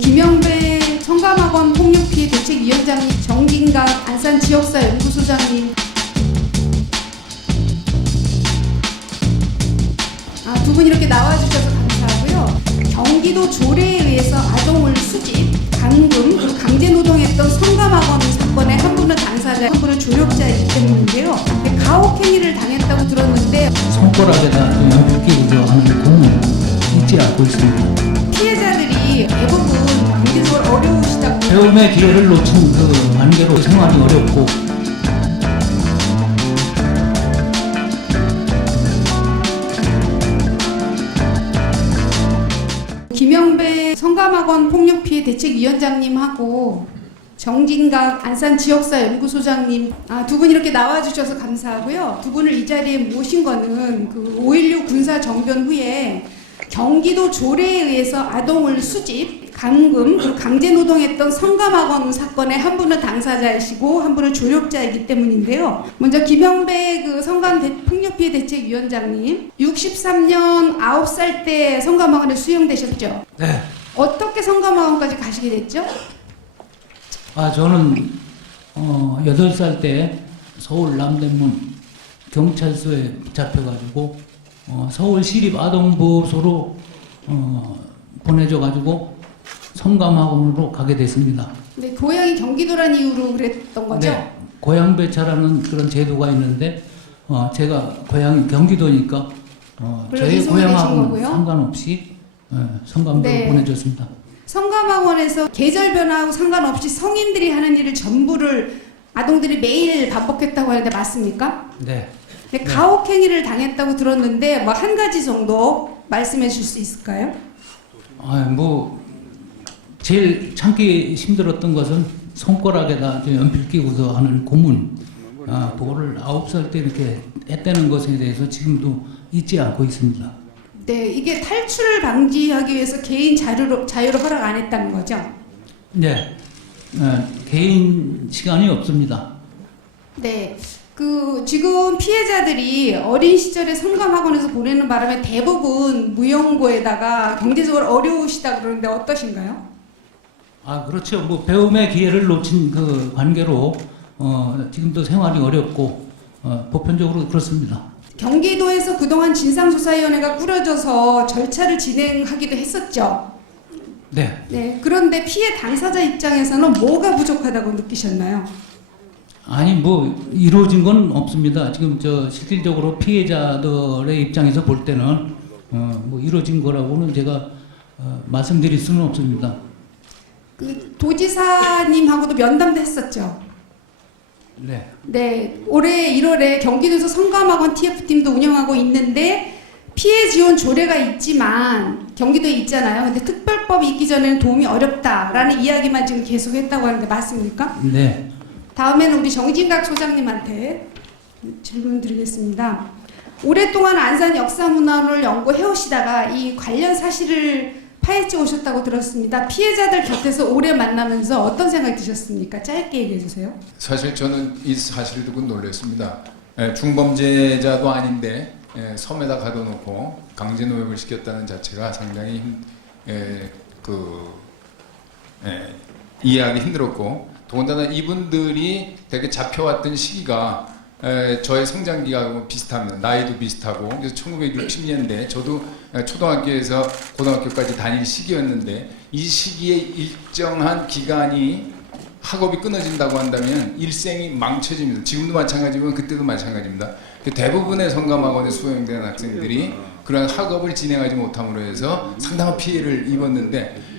김영배 청감학원 폭력피해 대책위원장님, 정진각 안산지역사 연구소장님, 두 분 이렇게 나와주셔서 감사하고요. 경기도 조례에 의해서 아동을 수집, 감금, 그리고 강제노동했던 성감학원 사건의 한 분은 당사자, 한 분은 조력자이기 때문인데요. 가혹행위를 당했다고 들었는데 손가락에다 연필끼고 하는 공은 잊지 않고 있습니다. 피해자들이 대부분 경제적으로 어려우시다고. 배움의 기회를 놓친 그 관계로 생활이 어렵고 김영배 성감학원 폭력피해 대책위원장님하고 정진각 안산지역사 연구소장님, 두 분 이렇게 나와주셔서 감사하고요. 두 분을 이 자리에 모신 거는 그 5.16 군사정변 후에 경기도 조례에 의해서 아동을 수집, 감금, 그리고 강제노동했던 성감학원 사건의 한 분은 당사자이시고 한 분은 조력자이기 때문인데요. 먼저 김영배 그 성감 폭력피해 대책위원장님, 63년 9살 때 성감학원에 수용되셨죠? 네. 어떻게 성감학원까지 가시게 됐죠? 저는 8살 때 서울 남대문 경찰서에 잡혀가지고 서울시립아동보호소로 보내져가지고 성감학원으로 가게 됐습니다. 네, 고향이 경기도란 이유로 그랬던 거죠? 네, 고향배차라는 그런 제도가 있는데 제가 고향이 경기도니까 저희 고향하고는 상관없이 성감도로 네. 보내졌습니다. 성감학원에서 계절 변화하고 상관없이 성인들이 하는 일을 전부를 아동들이 매일 반복했다고 하는데 맞습니까? 네. 네, 가혹행위를 당했다고 들었는데 뭐 한 가지 정도 말씀해 주실 수 있을까요? 제일 참기 힘들었던 것은 손가락에다 연필 끼고서 하는 고문, 그거를 9살 때 이렇게 했다는 것에 대해서 지금도 잊지 않고 있습니다. 네, 이게 탈출을 방지하기 위해서 개인 자유로 허락 안 했다는 거죠? 네, 개인 시간이 없습니다. 네, 지금 피해자들이 어린 시절에 성감학원에서 보내는 바람에 대부분 무용고에다가 경제적으로 어려우시다 그러는데 어떠신가요? 그렇죠. 배움의 기회를 놓친 그 관계로 지금도 생활이 어렵고 보편적으로 그렇습니다. 경기도에서 그동안 진상조사위원회가 꾸려져서 절차를 진행하기도 했었죠. 네. 네. 그런데 피해 당사자 입장에서는 뭐가 부족하다고 느끼셨나요? 이루어진 건 없습니다. 지금 실질적으로 피해자들의 입장에서 볼 때는 이루어진 거라고는 제가 말씀드릴 수는 없습니다. 그 도지사님하고도 면담도 했었죠. 네. 네, 올해 1월에 경기도에서 성감학원 TF팀도 운영하고 있는데 피해 지원 조례가 있지만 경기도에 있잖아요. 근데 특별법이 있기 전에는 도움이 어렵다라는 이야기만 지금 계속했다고 하는데 맞습니까? 네. 다음에는 우리 정진각 소장님한테 질문 드리겠습니다. 오랫동안 안산 역사문화원을 연구해 오시다가 이 관련 사실을 파헤쳐 오셨다고 들었습니다. 피해자들 곁에서 오래 만나면서 어떤 생각이 드셨습니까? 짧게 얘기해 주세요. 사실 저는 이 사실을 듣고 놀랐습니다. 중범죄자도 아닌데 섬에다 가둬놓고 강제노역을 시켰다는 자체가 상당히 이해하기 힘들었고, 더군다나 이분들이 되게 잡혀왔던 시기가 저의 성장기가 비슷합니다. 나이도 비슷하고. 그래서 1960년대 저도 초등학교에서 고등학교까지 다닐 시기였는데, 이 시기에 일정한 기간이 학업이 끊어진다고 한다면 일생이 망쳐집니다. 지금도 마찬가지지만 그때도 마찬가지입니다. 대부분의 성감학원에 수용된 학생들이 그런 학업을 진행하지 못함으로 해서 상당한 피해를 입었는데,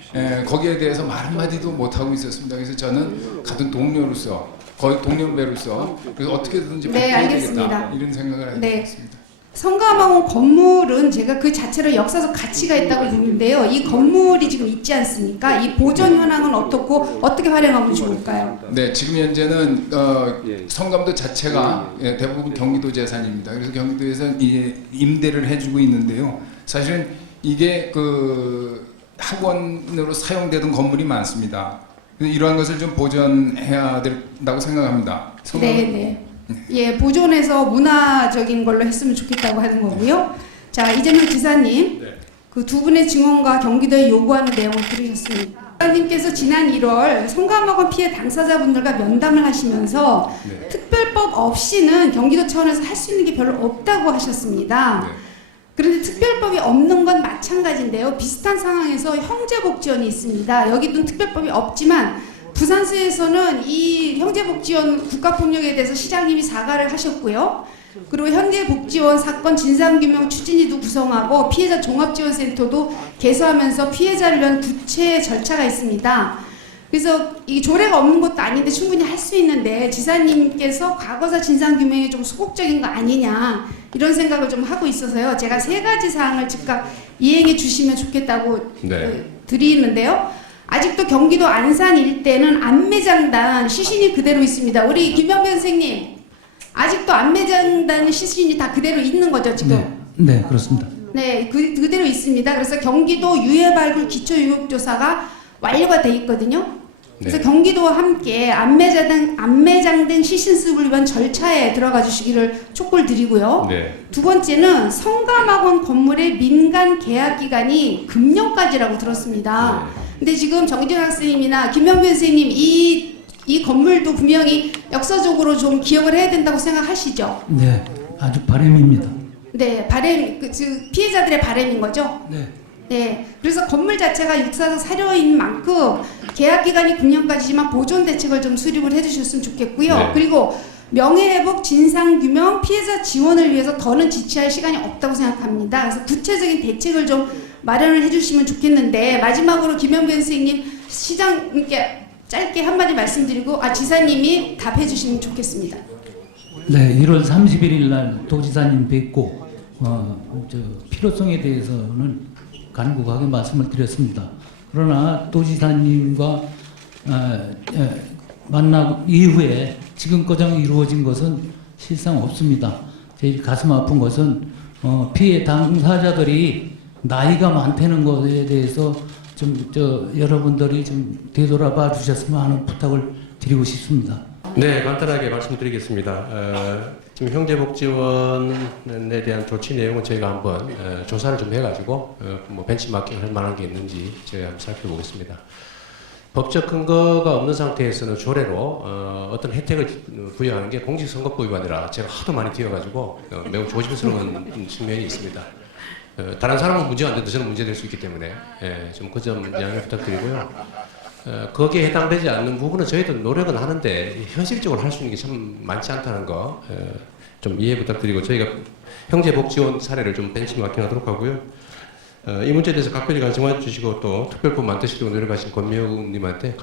거기에 대해서 말 한마디도 못하고 있었습니다. 그래서 저는 같은 동료로서, 거의 동년배로서 그래서 어떻게든지 바꿔야 되겠다, 이런 생각을 하게 됐습니다. 성감학원 건물은 제가 그 자체로 역사적 가치가 있다고 보는데요. 이 건물이 지금 있지 않습니까? 이 보존 현황은 어떻고 어떻게 활용하면 좋을까요? 네, 지금 현재는 성감도 자체가 대부분 경기도 재산입니다. 그래서 경기도에서 임대를 해주고 있는데요. 사실은 이게 학원으로 사용되던 건물이 많습니다. 이러한 것을 좀 보존해야 된다고 생각합니다. 네. 예, 보존해서 문화적인 걸로 했으면 좋겠다고 하는 거고요. 자, 이재명 지사님, 그 두 분의 증언과 경기도에 요구하는 내용을 들으셨습니다. 님께서 지난 1월 성감학원 피해 당사자분들과 면담을 하시면서 네. 특별법 없이는 경기도 차원에서 할 수 있는 게 별로 없다고 하셨습니다. 네. 그런데 특별법이 없는 건 마찬가지인데요. 비슷한 상황에서 형제복지원이 있습니다. 여기도 특별법이 없지만 부산시에서는 이 형제복지원 국가폭력에 대해서 시장님이 사과를 하셨고요. 그리고 현재복지원 사건 진상규명 추진위도 구성하고 피해자 종합지원센터도 개소하면서 피해자를 위한 구체 절차가 있습니다. 그래서 이 조례가 없는 것도 아닌데 충분히 할 수 있는데 지사님께서 과거사 진상규명이 좀 소극적인 거 아니냐 이런 생각을 좀 하고 있어서요. 제가 3가지 사항을 즉각 이행해 주시면 좋겠다고 네. 드리는데요. 아직도 경기도 안산 일대는 안매장단 시신이 그대로 있습니다. 우리 김영변 선생님, 아직도 안매장단 시신이 다 그대로 있는 거죠 지금? 네, 그렇습니다. 네, 그대로 있습니다. 그래서 경기도 유해발굴 기초유역조사가 완료가 돼 있거든요. 그래서 네. 경기도와 함께 안매장된 시신 수습을 위한 절차에 들어가 주시기를 촉구를 드리고요. 네. 두 번째는 성감학원 건물의 민간 계약 기간이 금년까지라고 들었습니다. 네. 근데 지금 정진 학생님이나 김명빈 선생님 이 건물도 분명히 역사적으로 좀 기억을 해야 된다고 생각하시죠? 네, 아주 바람입니다. 네, 바램 즉 피해자들의 바램인 거죠? 네. 네, 그래서 건물 자체가 역사적 사료인 만큼 계약 기간이 9년까지지만 보존 대책을 좀 수립을 해주셨으면 좋겠고요. 네. 그리고 명예회복, 진상규명, 피해자 지원을 위해서 더는 지체할 시간이 없다고 생각합니다. 그래서 구체적인 대책을 좀 마련을 해주시면 좋겠는데 마지막으로 김영변 선생님 시장님께 짧게 한마디 말씀드리고 지사님이 답해 주시면 좋겠습니다. 네, 1월 31일 날 도지사님 뵙고 필요성에 대해서는 간곡하게 말씀을 드렸습니다. 그러나 도지사님과 만나 이후에 지금까지 이루어진 것은 실상 없습니다. 제일 가슴 아픈 것은 피해 당사자들이 나이가 많다는 것에 대해서 좀 여러분들이 좀 되돌아봐 주셨으면 하는 부탁을 드리고 싶습니다. 네, 간단하게 말씀드리겠습니다. 지금 형제복지원에 대한 조치 내용은 저희가 한번 조사를 좀 해가지고 뭐 벤치마킹 할 만한 게 있는지 저희가 한번 살펴보겠습니다. 법적 근거가 없는 상태에서는 조례로 어떤 혜택을 부여하는 게 공직선거법 위반이라 제가 하도 많이 뛰어가지고 매우 조심스러운 측면이 있습니다. 다른 사람은 문제가 안 돼도 저는 문제될 수 있기 때문에 좀 그 점 양해 부탁드리고요. 거기에 해당되지 않는 부분은 저희도 노력은 하는데 현실적으로 할 수 있는 게 참 많지 않다는 거 좀 이해 부탁드리고 저희가 형제복지원 사례를 좀 벤치마킹하도록 하고요. 이 문제에 대해서 각별히 관심을 주시고 또 특별법 만드시려고 노력하신 권미호님한테